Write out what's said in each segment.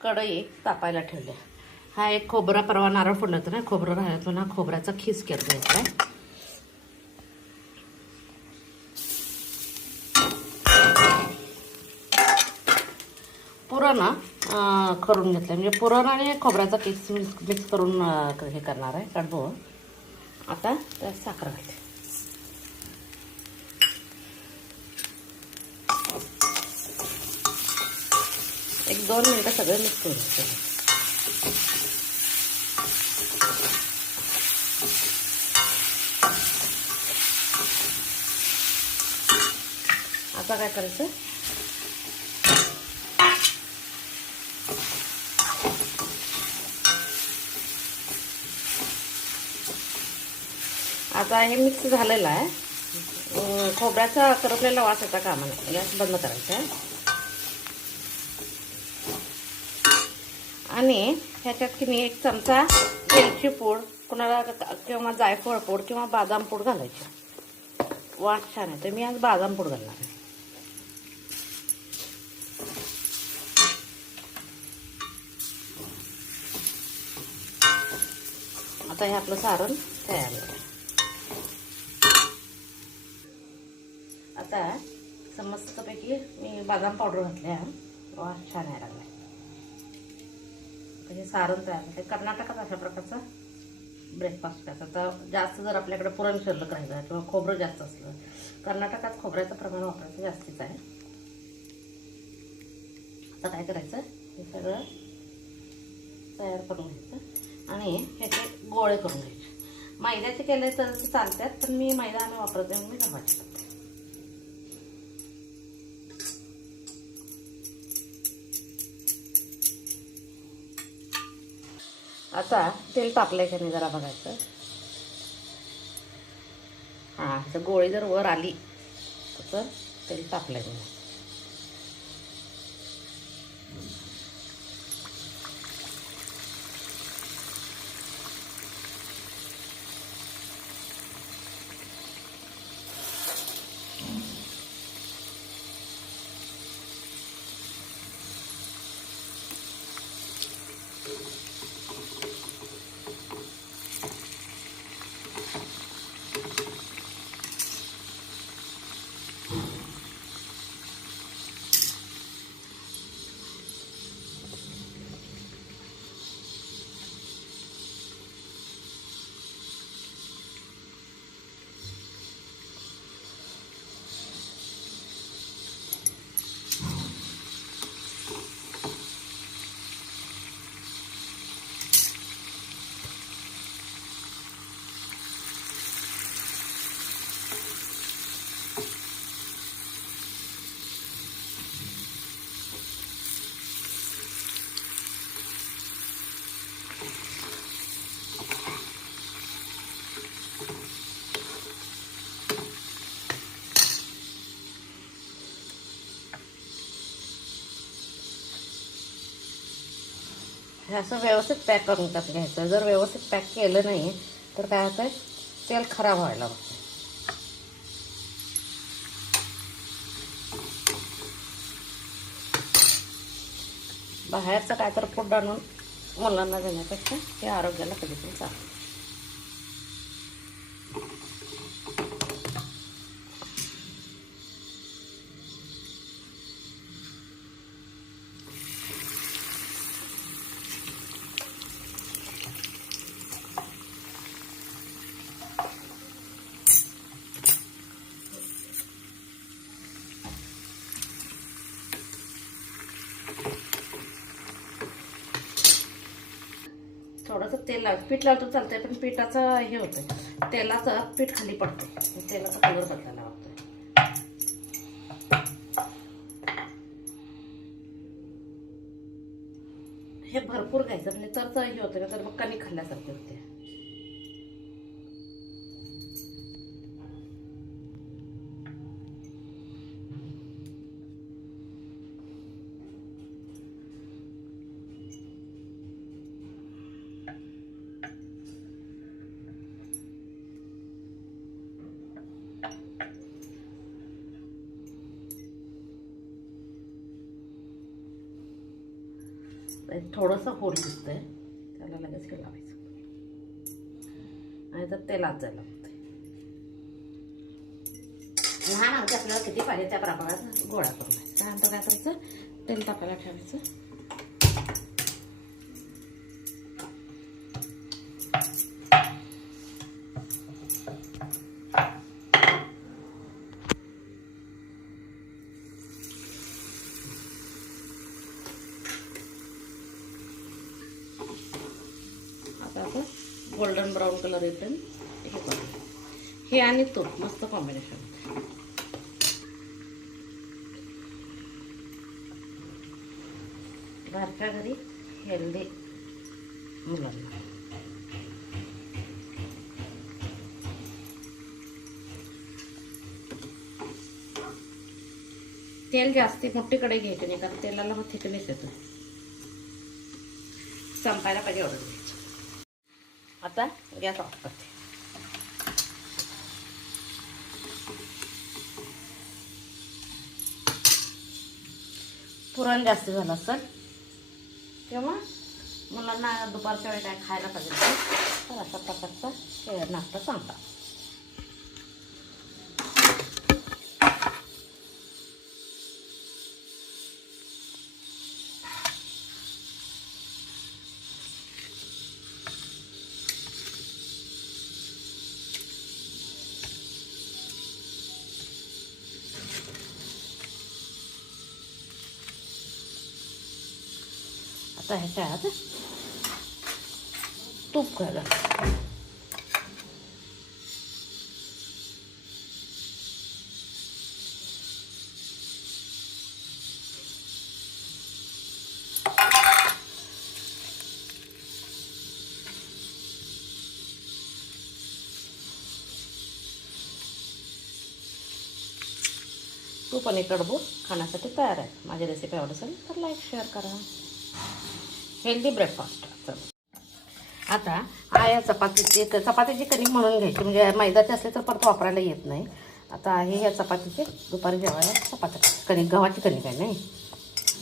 कढई तापायला ठेवली. हा एक खोबरा परवा नारळ फोडला होता ना, खोबरं राहिलं ना, खोबऱ्याचा खीस केला आहे. पुरण करून घेतलं, म्हणजे पुरण आणि खोबऱ्याचा खीस मिक्स करून हे करणार आहे कडबो. आता त्यात साखर घालते. एक 2 मिनिटं सगळं मिक्स करून घ्यायचं. आता काय करायचं, आता हे मिक्स झालेलं आहे. खोबऱ्याचा करपलेला वास येता कामा नये. गॅस बंद करायचा आहे. आणि ह्याच्यात की नाही 1 चमचा वेलची पूड, कुणाला किंवा जायफळ पूड किंवा बदाम पूड घालायची. वास छान येते. मी आज बदाम पूड घालणार आहे. आता हे आपलं सारण तयार आहे. आता मस्तपैकी मी बदाम पावडर घातले आहे. वास छान यायला लागला. हे सारण तयार होते. कर्नाटकात अशा प्रकारचा ब्रेकफास्ट करतात. तर जास्त जर आपल्याकडे पुरण शिल्लक राहिलं किंवा खोबरं जास्त असलं, कर्नाटकात खोबऱ्याचं प्रमाण वापरायचं जास्तीच आहे. आता काय करायचं, हे सगळं तयार करून घ्यायचं आणि ह्याचे गोळे करून घ्यायचे. मैद्याचे केले तर चालतात, पण मी मैदा आम्ही वापरते म्हणून मी गव्हाचे करते. आता तेल तापलंय का नाही जरा बघायचं. हां, तर गोळी जर वर आली तर तेल तापलंय म्हणून. हे असं व्यवस्थित पॅक करून घ्यायचं. जर व्यवस्थित पॅक केलं नाही तर काय होतं, तेल खराब व्हायला बघतं. बाहेरचं काय तर फूड आणून मुलांना देण्यापेक्षा हे आरोग्याला कधी पण चांगलं. थोडंसं तेल पीठ लावतो चालतंय, पण पिठाचं हे होतं, तेलाचं पीठ खाली पडते, तेलाचा कलर बदलायला लागतोय. हे भरपूर घ्यायचं म्हणजे तर हे होतं, तर मग कमी खाल्ल्यासारखे होते. थोडंसं होल दिसतंय त्याला लगेच हे लावायचं आणि तर तेलात जायला लागते. लहान आमची आपल्याला किती पाहिजे त्या प्रमाणात गोळा करून घ्यायचा. त्यानंतर काय करायचं, तेल तापायला ठेवायचं. आता आपण गोल्डन ब्राऊन कलर येते हे करू. हे आणि तूप मस्त कॉम्बिनेशन होते. घरच्या घरी हेल्दी मुलांना. तेल जास्ती मोठी कढई घ्यायची नाही कारण तेलाला मग थिकनेस येतो. संपायला पाहिजे एवढं घ्यायचं. आता गॅस ऑफ करते. पुरण जास्त झालं असेल किंवा मुलांना दुपारच्या वेळी काय खायला पाहिजे तर अशा प्रकारचा नाश्ता चांगला. आता ह्याच्यात तूप घाला. तूप आणि कडबूट खाण्यासाठी तयार आहे. माझी रेसिपी आवडत असेल तर लाईक शेअर करा. Healthy breakfast. आता या चपातीची कणिक म्हणून घ्यायची, म्हणजे मैद्याची असले तर परत वापरायला येत नाही. आता आहे ह्या चपातीचे दुपारी जेवायला चपाती कणिक, गव्हाची कणिक आहे नाही.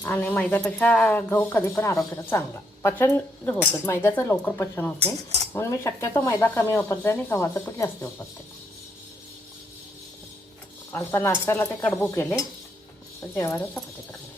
आणि मैद्यापेक्षा गहू कधी पण आरोग्याला चांगला. पचन होतं, मैद्याचं लवकर पचन होत नाही म्हणून मी शक्यतो मैदा कमी वापरते आणि गव्हाचं पीठ जास्त वापरते. आता नाश्त्याला ते कडबू केले, जेवायला चपाती करून